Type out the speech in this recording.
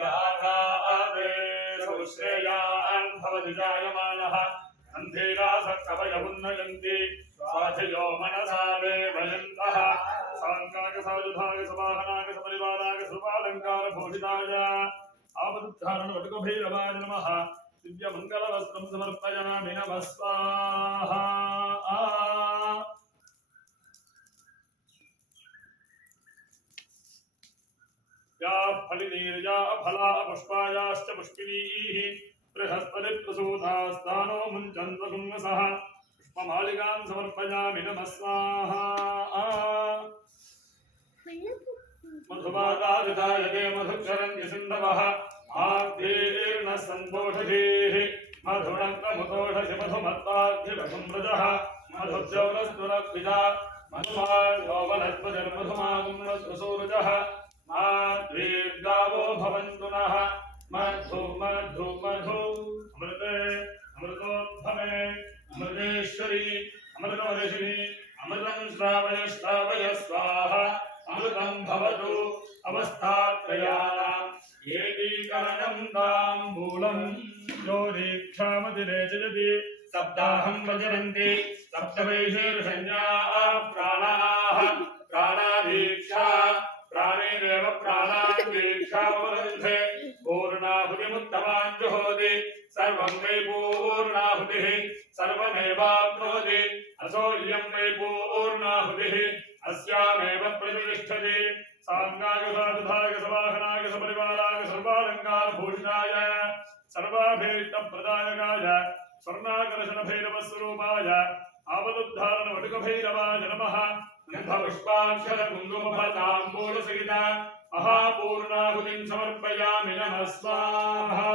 गाढादे सौश्रेयान् भवति जायमानः अन्धेरासक्तवयमुन्नयन्ति स्वाधियो मनसा देवयन्तः साङ्गाकसायुधाय सवाहनाय सपरिवाराय सर्वालङ्कारभूषिताय आपदुद्धारणवटुकभैरवाय नमः दिव्यमङ्गलवस्त्रं समर्पयामि नमः स्वाहा या फलिनीर्या फला पुष्पायाश्च पुष्पिनीः बृहस्पतिप्रसूतास्तानो मुञ्चन्त्वसुन्वसः पुष्पमालिकां समर्पयामि नमः स्वाहा मधुवादादितायते मधुक्षरन्ति सिन्धवः आद्यैर्नः सन्तोषधीः मधुरन्तमुतोषसि मधुमत्ताद्धिवसुम्रजः मधुज्जौरस्तुरद्विजा मधुमान्योवनस्पतिर्मधुमागुम्रसूरुजः माद्वीर्गावो भवन्तु नः मधु मधु मधु अमृते अमृतोद्भवे अमृतेश्वरी अमृतवर्षिणी अमृतं श्रावय श्रावय स्वाहा अमृतं भवतु अवस्थात्रयाणाम् एकीकरणं ताम्बूलं यो दीक्षामतिरेचयति सप्ताहं प्रचरन्ति सप्तवैशीर्षण्याः प्राणाः प्राणादीक्षा प्राणेरेव प्राणान् दीक्षावरुन्धे पूर्णाहुतिमुत्तमान् जुहोति सर्वं वै पूर्णाहुतिः सर्वमेवाप्नोति असोऽयं वै पूर्णाहुतिः अस्यामेव प्रतिष्ठति साङ्गाय साधुधाय सवाहनाय सपरिवाराय सर्वालङ्कारभूषणाय सर्वाभीष्टप्रदायकाय स्वर्णाकर्षणभैरवस्वरूपाय आवदुद्धारणवटुकभैरवाय नमः गन्धपुष्पाक्षरकुङ्कुमफलताम्बूलसहित महापूर्णाहुतिं समर्पयामि नमः स्वाहा